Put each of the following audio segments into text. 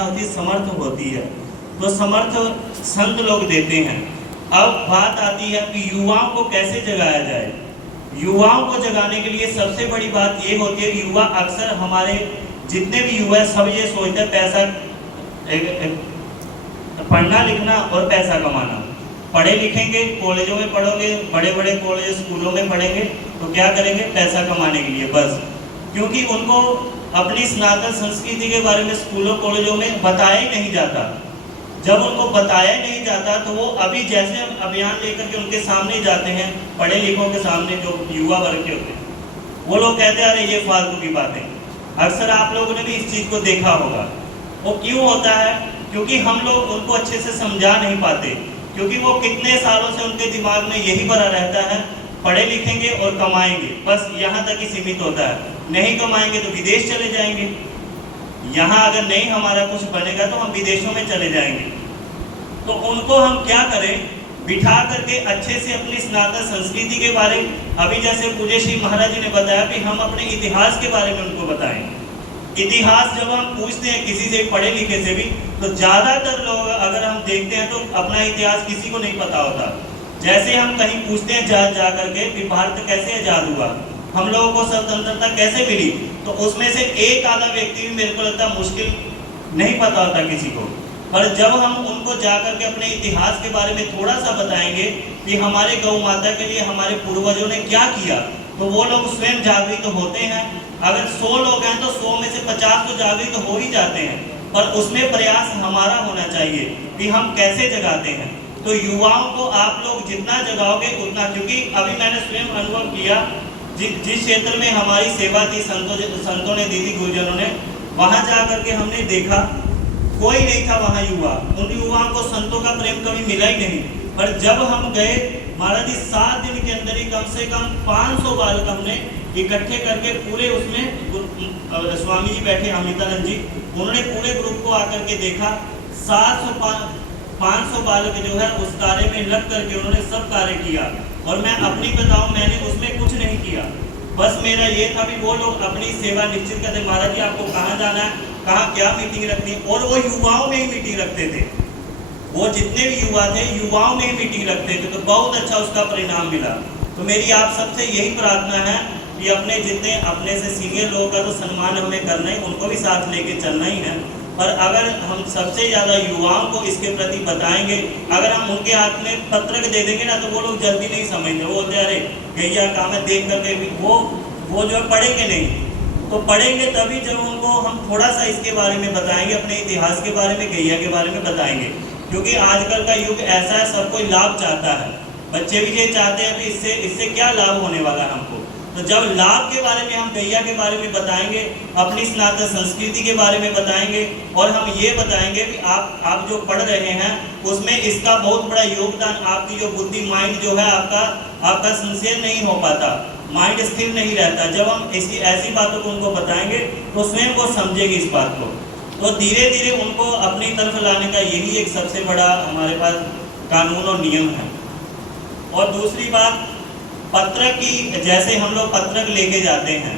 होती समर्थ होती है, तो समर्थ संत लोग देते हैं। अब बात आती है कि युवाओं को कैसे जगाया जाए। युवाओं को जगाने के लिए सबसे बड़ी बात ये होती है कि युवा अक्सर हमारे जितने भी युवा सब ये सोचते हैं पैसा, पढ़ना लिखना और पैसा कमाना। पढ़े लिखेंगे, कॉलेजों में पढ़ोगे, बड़े बड़े कॉलेज स्कूलों में पढ़ेंगे तो क्या करेंगे, पैसा कमाने के लिए बस। क्योंकि उनको अपनी सनातन संस्कृति के बारे में स्कूलों कॉलेजों में बताया ही नहीं जाता। जब उनको बताया नहीं जाता तो वो अभी जैसे हम अभियान लेकर के उनके सामने जाते हैं, पढ़े लिखों के सामने जो युवा वर्ग के होते हैं, वो लोग कहते हैं अरे ये फालतू की बातें। अक्सर आप लोगों ने भी इस चीज़ को देखा होगा। वो क्यों होता है? क्योंकि हम लोग उनको अच्छे से समझा नहीं पाते, क्योंकि वो कितने सालों से उनके दिमाग में यही भरा रहता है, पढ़े लिखेंगे और कमाएंगे, बस यहाँ तक ही सीमित होता है। नहीं कमाएंगे तो विदेश चले जाएंगे, यहाँ अगर नहीं हमारा कुछ बनेगा तो हम विदेशों में चले जाएंगे। तो उनको हम क्या करें, बिठा करके अच्छे से अपनी सनातन संस्कृति के बारे में, अभी जैसे पूज्य श्री महाराज जी ने बताया कि हम अपने इतिहास के बारे में उनको बताएं। इतिहास जब हम पूछते हैं किसी से पढ़े लिखे से भी, तो ज़्यादातर लोग अगर हम देखते हैं तो अपना इतिहास किसी को नहीं पता होता। जैसे हम कहीं पूछते हैं जा करके कि भारत कैसे आज़ाद हुआ, हम लोगों को स्वतंत्रता कैसे मिली, तो उसमें से एक आधा व्यक्ति भी मेरे को लगता है मुश्किल नहीं पता होता किसी को। पर जब हम उनको जाकर के अपने इतिहास के बारे में थोड़ा सा बताएंगे कि हमारे गौ माता के लिए हमारे पूर्वजों ने क्या किया, तो वो लोग स्वयं जागृत तो होते हैं। अगर 100 लोग हैं तो 100 में से 50 तो जागृत तो हो ही जाते हैं, पर उसमें प्रयास हमारा होना चाहिए कि हम कैसे जगाते हैं। तो युवाओं को आप लोग जितना जगाओगे उतना, क्योंकि अभी मैंने स्वयं अनुभव किया, जिस क्षेत्र में हमारी सेवा थी, संतों ने दी थी, गुरुजनों ने, वहाँ जा करके हमने देखा कोई नहीं था वहाँ युवा। उन युवाओं को संतों का प्रेम कभी मिला ही नहीं। पर जब हम गए महाराज जी, 7 दिन के अंदर ही कम से कम 500 बालक हमने इकट्ठे करके पूरे उसमें स्वामी जी बैठे अमितानंद जी, उन्होंने पूरे ग्रुप को आकर के देखा। 500 बालक जो है उस कार्य में लग करके उन्होंने सब कार्य किया। और मैं अपनी बताऊं, मैंने उसमें कुछ नहीं किया, बस मेरा ये था भी वो लोग अपनी सेवा निश्चित करते, महाराज जी आपको कहाँ जाना है, कहाँ क्या मीटिंग रखनी है, और वो युवाओं में ही मीटिंग रखते थे। वो जितने भी युवा थे युवाओं में ही मीटिंग रखते थे, तो बहुत अच्छा उसका परिणाम मिला। तो मेरी आप सबसे यही प्रार्थना है कि अपने जितने अपने से सीनियर लोगों का तो सम्मान हमें करना ही, उनको भी साथ लेके चलना ही है। पर अगर हम सबसे ज़्यादा युवाओं को इसके प्रति बताएंगे, अगर हम उनके हाथ में पत्रक दे देंगे ना, तो वो लोग जल्दी नहीं समझते। वो होते अरे गैया काम है, देख करके भी वो जो है पढ़ेंगे नहीं। तो पढ़ेंगे तभी जब उनको हम थोड़ा सा इसके बारे में बताएंगे, अपने इतिहास के बारे में, गैया के बारे में बताएंगे। क्योंकि आजकल का युग ऐसा है, सब कोई लाभ चाहता है। बच्चे भी ये चाहते हैं कि इससे क्या लाभ होने वाला है हमको। तो जब लाभ के बारे में हम गैया के बारे में बताएंगे, अपनी सनातन संस्कृति के बारे में बताएंगे, और हम ये बताएंगे कि आप जो पढ़ रहे हैं उसमें इसका बहुत बड़ा योगदान, आपकी जो बुद्धि माइंड जो है आपका सिंसियर नहीं हो पाता, माइंड स्थिर नहीं रहता। जब हम ऐसी बातों को उनको बताएंगे तो स्वयं वो समझेगी इस बात को। तो धीरे धीरे उनको अपनी तरफ लाने का यही एक सबसे बड़ा हमारे पास कानून और नियम है। और दूसरी बात, पत्रक की, जैसे हम लोग पत्रक लेके जाते हैं,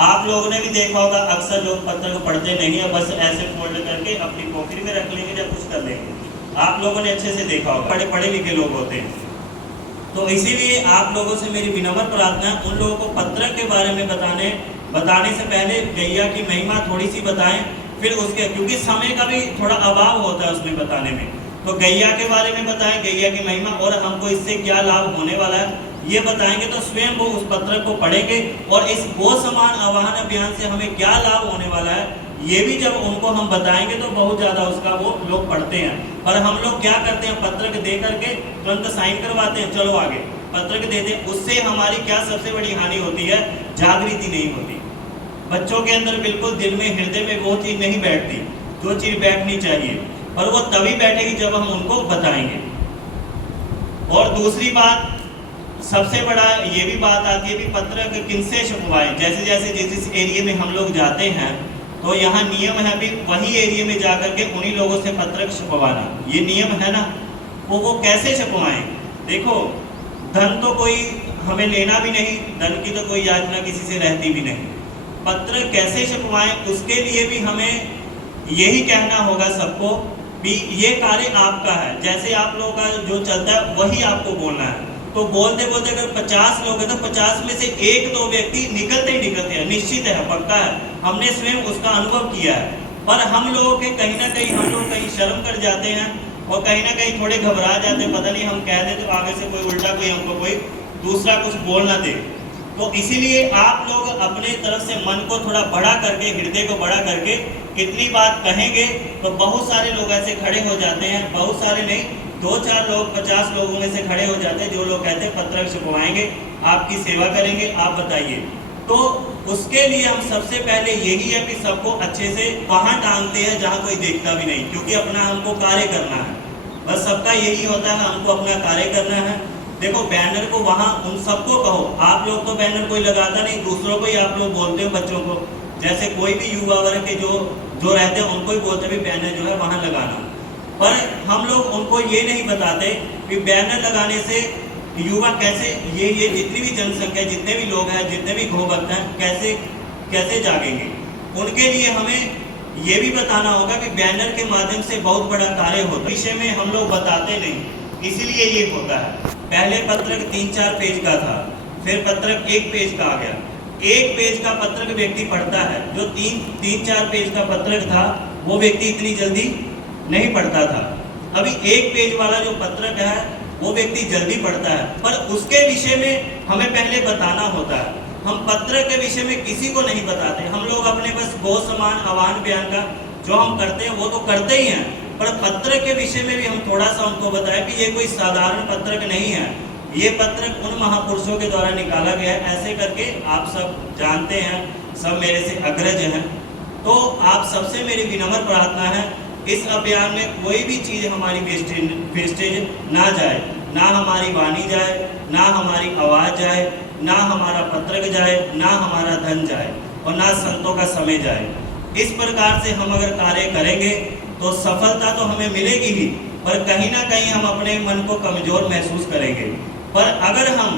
आप लोगों ने भी देखा होगा, अक्सर लोग पत्रक पढ़ते नहीं है, बस ऐसे फोल्ड करके अपनी पॉकेट में रख लेंगे या कुछ कर लेंगे। आप लोगों ने अच्छे से देखा होगा, पढ़े लिखे लोग होते हैं। तो इसीलिए आप लोगों से मेरी विनम्र प्रार्थना है, उन लोगों को पत्रक के बारे में बताने से पहले गैया की महिमा थोड़ी सी बताएं, फिर उसके, क्योंकि समय का भी थोड़ा अभाव होता है उसमें बताने में। तो गैया के बारे में बताएं, गैया की महिमा, और हमको इससे क्या लाभ होने वाला है ये बताएंगे। तो स्वयं वो उस पत्रक को पढ़ेंगे, और इस गो समान आवाहन अभियान से हमें क्या लाभ होने वाला है ये भी जब उनको हम बताएंगे तो बहुत ज़्यादा उसका वो लोग पढ़ते हैं। पर हम लोग क्या करते हैं, पत्रक दे करके तुरंत साइन करवाते हैं, चलो आगे पत्रक देते हैं। उससे हमारी क्या सबसे बड़ी हानि होती है, जागृति नहीं होती। बच्चों के अंदर बिल्कुल दिल में, हृदय में वो चीज़ नहीं बैठती जो चीज़ बैठनी चाहिए, पर वो तभी बैठेगी जब हम उनको बताएंगे। और दूसरी बात, सबसे बड़ा ये भी बात आती है कि पत्रक किनसे छपवाएं। जैसे जिस एरिया में हम लोग जाते हैं, तो यहाँ नियम है भी वही एरिया में जाकर के उन्हीं लोगों से पत्रक छपवाना, ये नियम है ना। वो कैसे छपवाएं? देखो, धन तो कोई हमें लेना भी नहीं, धन की तो कोई याचना किसी से रहती भी नहीं। पत्र कैसे छपवाएं, उसके लिए भी हमें यही कहना होगा सबको कि ये कार्य आपका है, जैसे आप लोगों का जो चलता है वही आपको बोलना है। तो बोलते बोलते अगर 50 लोग हैं तो 50 में से 1-2 व्यक्ति निकलते ही निकलते हैं, निश्चित है, पक्का है, हमने स्वयं उसका अनुभव किया है। पर हम लोगों के कहीं ना कहीं हम लोग कहीं शर्म कर जाते हैं और कहीं ना कहीं थोड़े घबरा जाते हैं, पता नहीं हम कह दें तो आगे से कोई उल्टा कोई हमको कोई दूसरा कुछ बोल ना दे। तो इसीलिए आप लोग अपने तरफ से मन को थोड़ा बड़ा करके, हृदय को बड़ा करके कितनी बात कहेंगे तो बहुत सारे लोग ऐसे खड़े हो जाते हैं, बहुत सारे नहीं, 2-4 लोग 50 लोगों में से खड़े हो जाते हैं जो लोग कहते हैं पत्रक छपवाएंगे, आपकी सेवा करेंगे, आप बताइए। तो उसके लिए हम सबसे पहले यही है कि सबको अच्छे से वहाँ टांगते हैं जहाँ कोई देखता भी नहीं, क्योंकि अपना हमको कार्य करना है, बस सबका यही होता है, हमको अपना कार्य करना है। देखो बैनर को वहाँ उन सबको कहो, आप लोग तो बैनर कोई लगाता नहीं, दूसरों को ही आप लोग बोलते हो, बच्चों को, जैसे कोई भी युवा वर्ग के जो रहते हैं उनको ही बोलते भी बैनर जो है वहाँ लगाना। पर हम लोग उनको ये नहीं बताते कि बैनर लगाने से युवा कैसे, ये जितनी भी जनसंख्या, जितने भी लोग हैं, जितने भी गो भक्त हैं, कैसे जागेंगे। उनके लिए हमें ये भी बताना होगा कि बैनर के माध्यम से बहुत बड़ा कार्य होता है, विषय में हम लोग बताते नहीं, इसीलिए ये होता है। पहले पत्रक 3-4 पेज का था, फिर पत्रक 1 पेज का आ गया। 1 पेज का पत्रक व्यक्ति पढ़ता है, जो 3-4 पेज का पत्रक था वो व्यक्ति इतनी जल्दी नहीं पढ़ता था। अभी 1 पेज वाला जो पत्रक है वो व्यक्ति जल्दी पढ़ता है, पर उसके विषय में हमें पहले बताना होता है। हम पत्रक के विषय में किसी को नहीं बताते, हम लोग अपने बस गो समान आह्वान बयान का जो हम करते हैं वो तो करते ही हैं, पर पत्रक के विषय में भी हम थोड़ा सा उनको बताएं कि ये कोई साधारण पत्रक नहीं है, ये पत्रक उन महापुरुषों के द्वारा निकाला गया है, ऐसे करके आप सब जानते हैं, सब मेरे से अग्रज हैं। तो आप सबसे मेरी विनम्र प्रार्थना है, इस अभियान में कोई भी चीज़ हमारी वेस्टेज ना जाए, ना हमारी वाणी जाए, ना हमारी आवाज़ जाए, ना हमारा पत्रक जाए, ना हमारा धन जाए और ना संतों का समय जाए। इस प्रकार से हम अगर कार्य करेंगे तो सफलता तो हमें मिलेगी ही, पर कहीं ना कहीं हम अपने मन को कमजोर महसूस करेंगे। पर अगर हम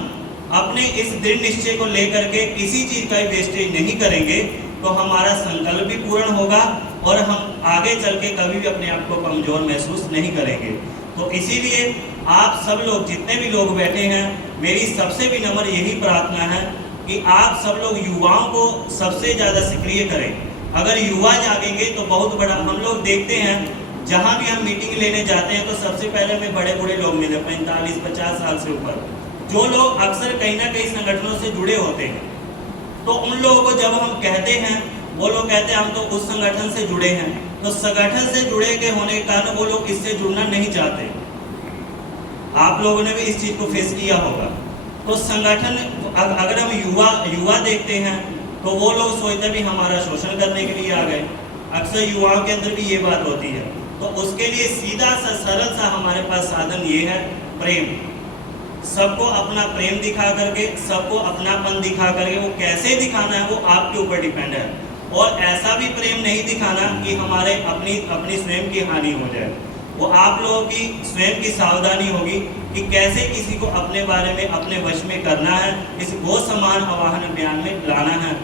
अपने इस दृढ़ निश्चय को लेकर के किसी चीज़ का वेस्टेज नहीं करेंगे तो हमारा संकल्प भी पूर्ण होगा और हम आगे चल के कभी भी अपने आप को कमजोर महसूस नहीं करेंगे। तो इसीलिए आप सब लोग, जितने भी लोग बैठे हैं, मेरी सबसे विनम्र यही प्रार्थना है कि आप सब लोग युवाओं को सबसे ज़्यादा सक्रिय करें। अगर युवा जागेंगे तो बहुत बड़ा, हम लोग देखते हैं जहाँ भी हम मीटिंग लेने जाते हैं तो सबसे पहले हमें बड़े बूढ़े लोग मिलते हैं, 45-50 साल से ऊपर, जो लोग अक्सर कहीं ना कहीं संगठनों से जुड़े होते हैं। तो उन लोगों को जब हम कहते हैं, वो लोग कहते हैं हम तो उस संगठन से जुड़े हैं, तो संगठन से जुड़े के होने के कारण वो लोग इससे जुड़ना नहीं चाहते। आप लोगों ने भी इस चीज़ को फेस किया होगा। तो संगठन, अगर हम युवा देखते हैं तो वो लोग सोचते भी हमारा शोषण करने के लिए आ गए, अक्सर युवाओं के अंदर भी ये बात होती है। तो उसके लिए सीधा सा सरल सा हमारे पास साधन ये है, प्रेम। सबको अपना प्रेम दिखा करके, सबको अपनापन दिखा करके, वो कैसे दिखाना है वो आपके ऊपर डिपेंड है। और ऐसा भी प्रेम नहीं दिखाना कि हमारे अपनी स्वयं की हानि हो जाए, वो आप लोगों की स्वयं की सावधानी होगी कि कैसे किसी को अपने बारे में अपने वश में करना है, इस गो समान आह्वान अभियान में लाना है।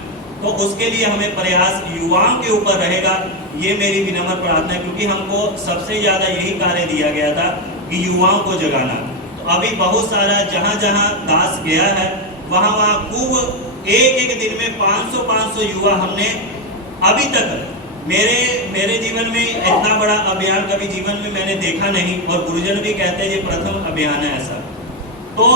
तो उसके लिए हमें प्रयास युवाओं के ऊपर रहेगा, ये मेरी विनम्र प्रार्थना है, क्योंकि हमको सबसे ज़्यादा यही कार्य दिया गया था कि युवाओं को जगाना। तो अभी बहुत सारा जहाँ जहाँ दास गया है वहाँ खूब एक दिन में 500 युवा हमने अभी तक, मेरे जीवन में इतना बड़ा अभियान कभी जीवन में मैंने देखा नहीं, और गुरुजन भी कहते हैं ये प्रथम अभियान है ऐसा। तो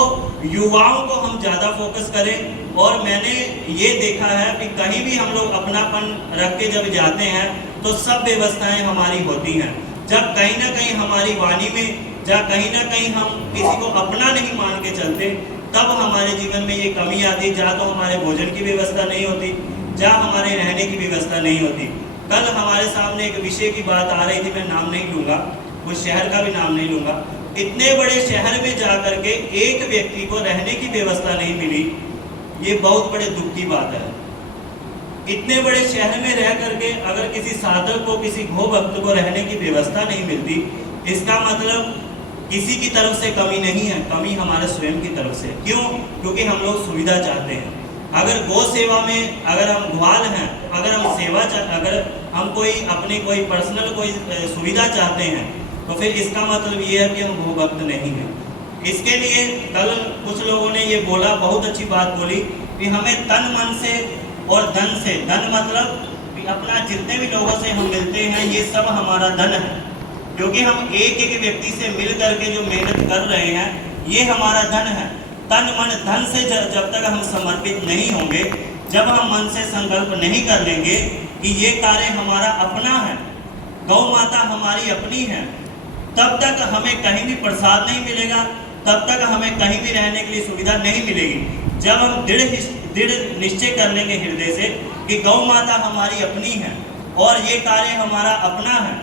युवाओं को हम ज़्यादा फोकस करें। और मैंने ये देखा है कि कहीं भी हम लोग अपनापन रख के जब जाते हैं तो सब व्यवस्थाएं हमारी होती हैं। जब कहीं ना कहीं हमारी वाणी में, जहाँ कहीं ना कहीं हम किसी को अपना नहीं मान के चलते, तब हमारे जीवन में ये कमी आती है। जहाँ तो हमारे भोजन की व्यवस्था नहीं होती, जहाँ हमारे रहने की व्यवस्था नहीं होती। कल हमारे सामने एक विषय की बात आ रही थी, मैं नाम नहीं लूँगा, वो शहर का भी नाम नहीं लूँगा। इतने बड़े शहर में जा करके एक व्यक्ति को रहने की व्यवस्था नहीं मिली, ये बहुत बड़े दुख की बात है। इतने बड़े शहर में रह करके अगर किसी साधक को, किसी गो भक्त को रहने की व्यवस्था नहीं मिलती, इसका मतलब किसी की तरफ से कमी नहीं है, कमी हमारे स्वयं की तरफ से। क्यों? क्योंकि हम लोग सुविधा चाहते हैं। अगर गौ सेवा में अगर हम ग्वाल हैं, अगर हम सेवा अगर हम कोई अपनी कोई पर्सनल कोई सुविधा चाहते हैं, तो फिर इसका मतलब ये है कि हम भूभक्त नहीं हैं। इसके लिए कल कुछ लोगों ने ये बोला, बहुत अच्छी बात बोली कि हमें तन मन से और धन से, धन मतलब कि अपना जितने भी लोगों से हम मिलते हैं ये सब हमारा धन है, क्योंकि हम एक एक व्यक्ति से मिल करके जो मेहनत कर रहे हैं ये हमारा धन है। तन मन धन से जब तक हम समर्पित नहीं होंगे, जब हम मन से संकल्प नहीं कर लेंगे कि ये कार्य हमारा अपना है, गौ माता हमारी अपनी है, तब तक हमें कहीं भी प्रसाद नहीं मिलेगा, तब तक हमें कहीं भी रहने के लिए सुविधा नहीं मिलेगी। जब हम दृढ़ निश्चय कर लेंगे हृदय से कि गौ माता हमारी अपनी है और ये कार्य हमारा अपना है,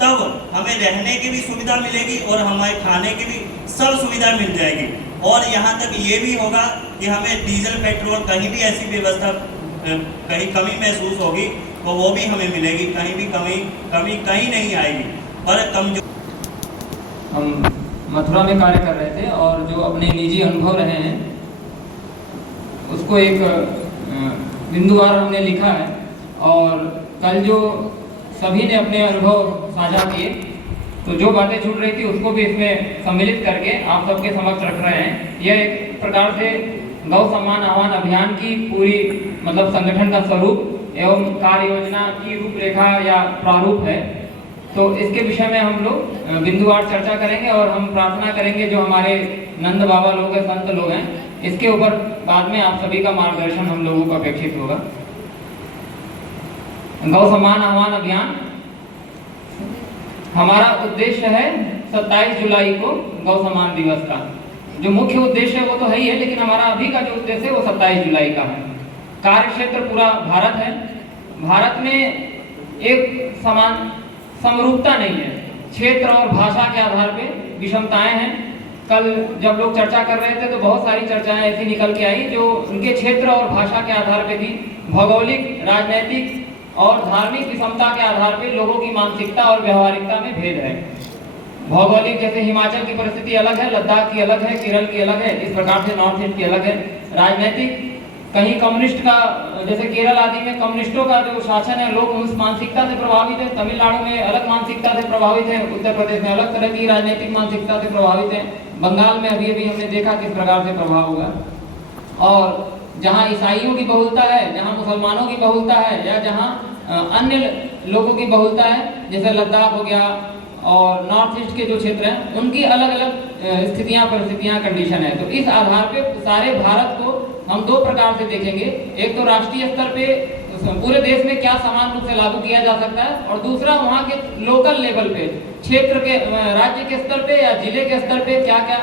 तब हमें रहने की भी सुविधा मिलेगी और हमें खाने की भी सब सुविधा मिल जाएगी। और यहाँ तक ये भी होगा कि हमें डीजल पेट्रोल कहीं भी ऐसी व्यवस्था कहीं कमी महसूस होगी तो वो भी हमें मिलेगी, कहीं भी कमी कहीं नहीं आएगी। पर हम मथुरा में कार्य कर रहे थे और जो अपने निजी अनुभव रहे हैं उसको एक बिंदुवार हमने लिखा है, और कल जो सभी ने अपने अनुभव साझा किए तो जो बातें छूट रही थी उसको भी इसमें सम्मिलित करके आप सबके समक्ष रख रहे हैं। यह एक प्रकार से गौ सम्मान आह्वान अभियान की पूरी मतलब संगठन का स्वरूप एवं कार्य योजना की रूपरेखा या प्रारूप है। तो इसके विषय में हम लोग बिंदुवार चर्चा करेंगे और हम प्रार्थना करेंगे जो हमारे नंद बाबा लोग हैं, संत लोग हैं, इसके ऊपर बाद में आप सभी का मार्गदर्शन हम लोगों को अपेक्षित होगा। गौ सम्मान आह्वान अभियान हमारा उद्देश्य है 27 जुलाई को गौ सम्मान दिवस का। जो मुख्य उद्देश्य है वो तो है ही है, लेकिन हमारा अभी का जो उद्देश्य है वो 27 जुलाई का है। कार्य क्षेत्र पूरा भारत है। भारत में एक समान समरूपता नहीं है, क्षेत्र और भाषा के आधार पे विषमताएं हैं। कल जब लोग चर्चा कर रहे थे तो बहुत सारी चर्चाएं ऐसी निकल के आई जो उनके क्षेत्र और भाषा के आधार पे थी। भौगोलिक, राजनीतिक और धार्मिक विषमता के आधार पे लोगों की मानसिकता और व्यवहारिकता में भेद है। भौगोलिक जैसे हिमाचल की परिस्थिति अलग है, लद्दाख की अलग है, केरल की अलग है, इस प्रकार से नॉर्थ ईस्ट की अलग है। राजनीतिक कहीं कम्युनिस्ट का, जैसे केरल आदि में कम्युनिस्टों का जो शासन है लोग उस मानसिकता से प्रभावित है, तमिलनाडु में अलग मानसिकता से प्रभावित है, उत्तर प्रदेश में अलग तरह की राजनीतिक मानसिकता से प्रभावित है, बंगाल में अभी हमने देखा किस प्रकार से प्रभाव हुआ। और जहाँ ईसाइयों की बहुलता है, जहाँ मुसलमानों की बहुलता है, या जहाँ अन्य लोगों की बहुलता है जैसे लद्दाख हो गया और नॉर्थ ईस्ट के जो क्षेत्र हैं उनकी अलग अलग स्थितियाँ, परिस्थितियाँ, कंडीशन है। तो इस आधार पे सारे भारत को हम दो प्रकार से देखेंगे। एक तो राष्ट्रीय स्तर पे पूरे देश में क्या समान रूप से लागू किया जा सकता है, और दूसरा वहाँ के लोकल लेवल पे, क्षेत्र के, राज्य के स्तर पे या जिले के स्तर पे क्या क्या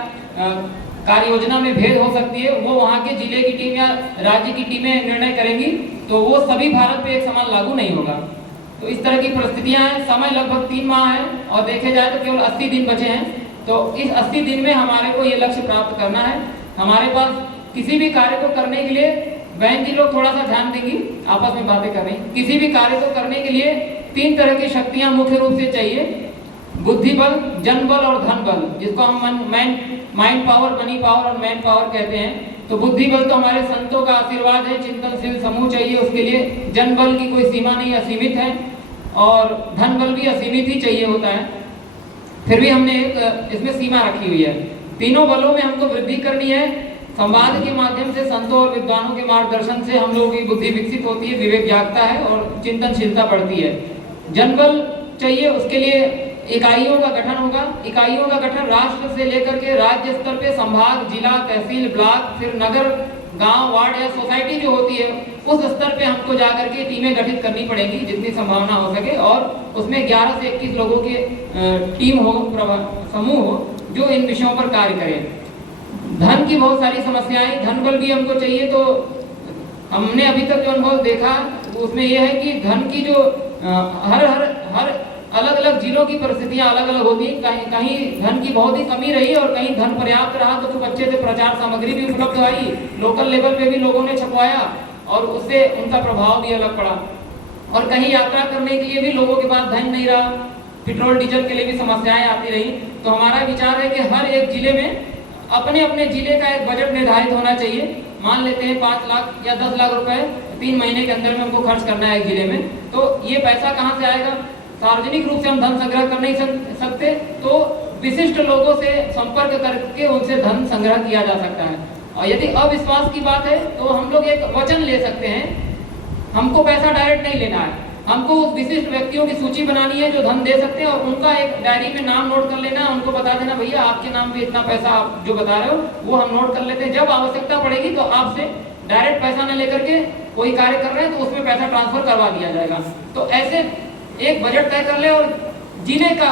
कार्य योजना में भेद हो सकती है, वो वहाँ के जिले की टीम या राज्य की टीमें निर्णय करेंगी, तो वो सभी भारत पे एक समान लागू नहीं होगा। तो इस तरह की परिस्थितियां हैं। समय लगभग 3 माह है और देखे जाए तो केवल 80 दिन बचे हैं। तो इस 80 दिन में हमारे को ये लक्ष्य प्राप्त करना है। हमारे पास किसी भी कार्य को करने के लिए, बहन जी लोग थोड़ा सा ध्यान देंगी, आपस में बातें कर रही, किसी भी कार्य को करने के लिए 3 तरह की शक्तियां मुख्य रूप से चाहिए: बुद्धि बल, जन बल और धन बल, जिसको हम माइंड पावर, मनी पावर और मैन पावर कहते हैं। तो बुद्धि बल तो हमारे संतों का आशीर्वाद है, चिंतनशील समूह चाहिए उसके लिए। जन बल की कोई सीमा नहीं, असीमित है, और धन बल भी असीमित ही चाहिए होता है। फिर भी हमने एक इसमें सीमा रखी हुई है। तीनों बलों में हमको वृद्धि करनी है। संवाद के माध्यम से, संतों और विद्वानों के मार्गदर्शन से हम लोगों की बुद्धि विकसित होती है, विवेक जागता है और चिंतनशीलता बढ़ती है। जनबल चाहिए, उसके लिए इकाइयों का गठन होगा। इकाइयों का गठन राष्ट्र से लेकर के राज्य स्तर पे, संभाग, जिला, तहसील, ब्लॉक, फिर नगर, गांव, वार्ड या सोसाइटी जो होती है उस स्तर पे हमको जाकर के टीमें गठित करनी पड़ेंगी जितनी संभावना हो सके, और उसमें 11 से 21 लोगों के टीम हो, समूह हो जो इन विषयों पर कार्य करें। धन की बहुत सारी समस्याएं, धन बल भी हमको चाहिए। तो हमने अभी तक जो अनुभव देखा उसमें यह है कि धन की जो हर अलग अलग जिलों की परिस्थितियां अलग अलग होती हैं। कहीं धन की बहुत ही कमी रही और कहीं धन पर्याप्त रहा, तो खूब अच्छे से प्रचार सामग्री भी उपलब्ध आई, लोकल लेवल पे भी लोगों ने छपवाया और उससे उनका प्रभाव भी अलग पड़ा। और कहीं यात्रा करने के लिए भी लोगों के पास धन नहीं रहा, पेट्रोल डीजल के लिए भी समस्याएं आती रही। तो हमारा विचार है कि हर एक जिले में अपने अपने जिले का एक बजट निर्धारित होना चाहिए। मान लेते हैं 5 लाख या 10 लाख रुपए 3 महीने के अंदर में हमको खर्च करना है एक जिले में, तो ये पैसा कहाँ से आएगा? सार्वजनिक रूप से हम धन संग्रह कर नहीं सकते, तो विशिष्ट लोगों से संपर्क करके उनसे धन संग्रह किया जा सकता है। और यदि अविश्वास की बात है तो हम लोग एक वचन ले सकते हैं, हमको पैसा डायरेक्ट नहीं लेना है, हमको उस विशिष्ट व्यक्तियों की सूची बनानी है जो धन दे सकते हैं, और उनका एक डायरी में नाम नोट कर लेना, उनको बता देना भैया आपके नाम पे इतना पैसा आप जो बता रहे हो वो हम नोट कर लेते हैं, जब आवश्यकता पड़ेगी तो आपसे डायरेक्ट पैसा न लेकर के कोई कार्य कर रहे हैं तो उसमें पैसा ट्रांसफर करवा दिया जाएगा। तो ऐसे एक बजट तय कर ले और जिले का